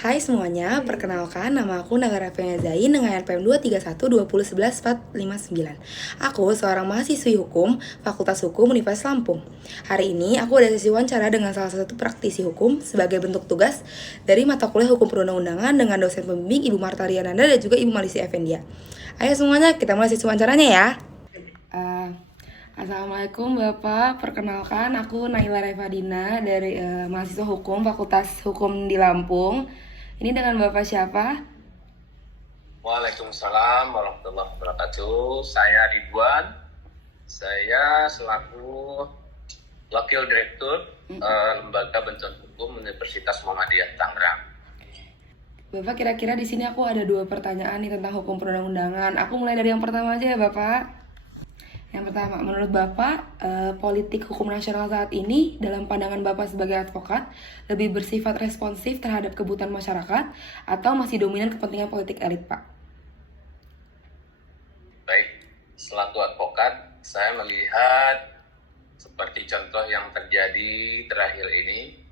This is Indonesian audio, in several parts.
Hai semuanya, perkenalkan nama aku Nagara Fenya Zain dengan NPM 2312011 459. Aku seorang mahasiswi hukum Fakultas Hukum Universitas Lampung. Hari ini aku ada sesi wawancara dengan salah satu praktisi hukum sebagai bentuk tugas dari mata kuliah Hukum Perundang-undangan dengan dosen pembimbing Ibu Marta Riananda dan juga Ibu Malisi Effendia. Ayo semuanya, kita mulai sesi wawancaranya ya. Assalamualaikum Bapak, perkenalkan aku Naila Revadina dari mahasiswa hukum Fakultas Hukum di Lampung. Ini dengan Bapak siapa? Waalaikumsalam warahmatullahi wabarakatuh. Saya Ridwan. Saya selaku Wakil Direktur Lembaga Bantuan Hukum Universitas Muhammadiyah Tangerang. Bapak, kira-kira di sini aku ada 2 pertanyaan nih tentang hukum perundang-undangan. Aku mulai dari yang pertama aja ya Bapak. Yang pertama, menurut Bapak, politik hukum nasional saat ini dalam pandangan Bapak sebagai advokat lebih bersifat responsif terhadap kebutuhan masyarakat atau masih dominan kepentingan politik elit, Pak? Baik, selaku advokat, saya melihat seperti contoh yang terjadi terakhir ini,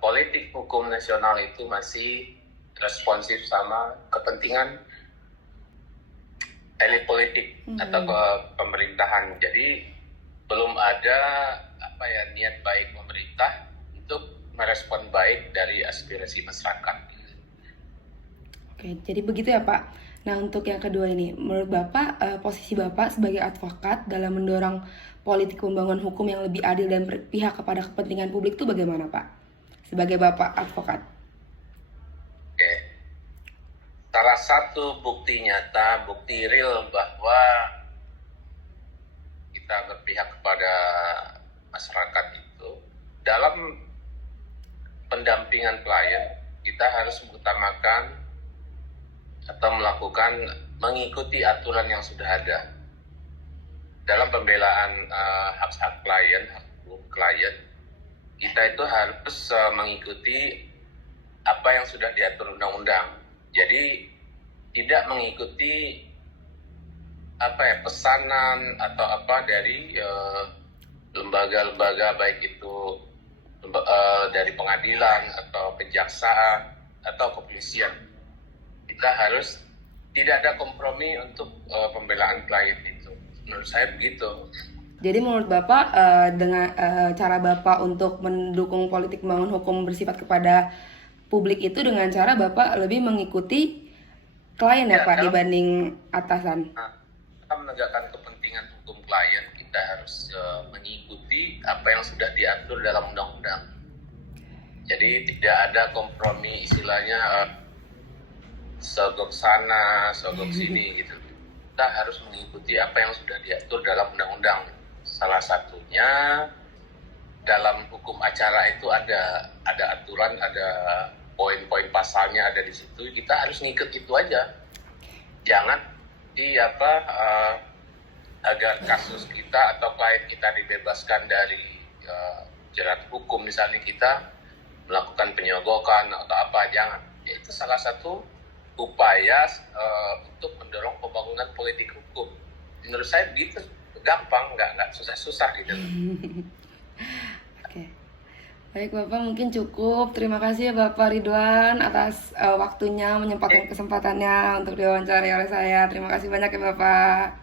politik hukum nasional itu masih responsif sama kepentingan elit politik atau ke pemerintahan. Jadi belum ada niat baik pemerintah untuk merespon baik dari aspirasi masyarakat. Oke, jadi begitu ya Pak. Nah, untuk yang kedua ini, menurut Bapak, posisi Bapak sebagai advokat dalam mendorong politik pembangunan hukum yang lebih adil dan berpihak kepada kepentingan publik itu bagaimana Pak? Sebagai Bapak advokat. Oke. Salah satu bukti nyata, bukti real bahwa kita berpihak kepada masyarakat itu dalam pendampingan klien, kita harus mengutamakan atau mengikuti aturan yang sudah ada. Dalam pembelaan hak-hak klien, hak hukum klien, kita itu harus mengikuti apa yang sudah diatur undang-undang. Jadi tidak mengikuti pesanan atau dari lembaga-lembaga baik itu dari pengadilan atau kejaksaan atau kepolisian. Kita harus tidak ada kompromi untuk pembelaan klien itu. Menurut saya begitu. Jadi menurut Bapak dengan cara Bapak untuk mendukung politik membangun hukum bersifat kepada publik itu dengan cara Bapak lebih mengikuti klien ya Pak dibanding atasan. Kita menegakkan kepentingan hukum klien, kita harus mengikuti apa yang sudah diatur dalam undang-undang. Jadi tidak ada kompromi istilahnya sogok sana, sogok sini gitu. Kita harus mengikuti apa yang sudah diatur dalam undang-undang. Salah satunya dalam hukum acara itu ada aturan, ada poin-poin pasalnya ada di situ. Kita harus ngikut itu aja. Jangan agar kasus kita atau klien kita dibebaskan dari jerat hukum, misalnya kita melakukan penyogokan atau apa, jangan. Ya, itu salah satu upaya untuk mendorong pembangunan politik hukum. Menurut saya begitu, gampang, nggak susah-susah gitu. Oke. Baik Bapak, mungkin cukup. Terima kasih ya Bapak Ridwan atas waktunya, menyempatkan kesempatannya untuk diwawancari oleh saya. Terima kasih banyak ya Bapak.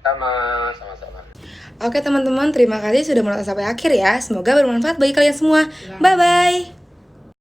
Sama-sama. Oke teman-teman, terima kasih sudah menonton sampai akhir ya. Semoga bermanfaat bagi kalian semua. Bye-bye.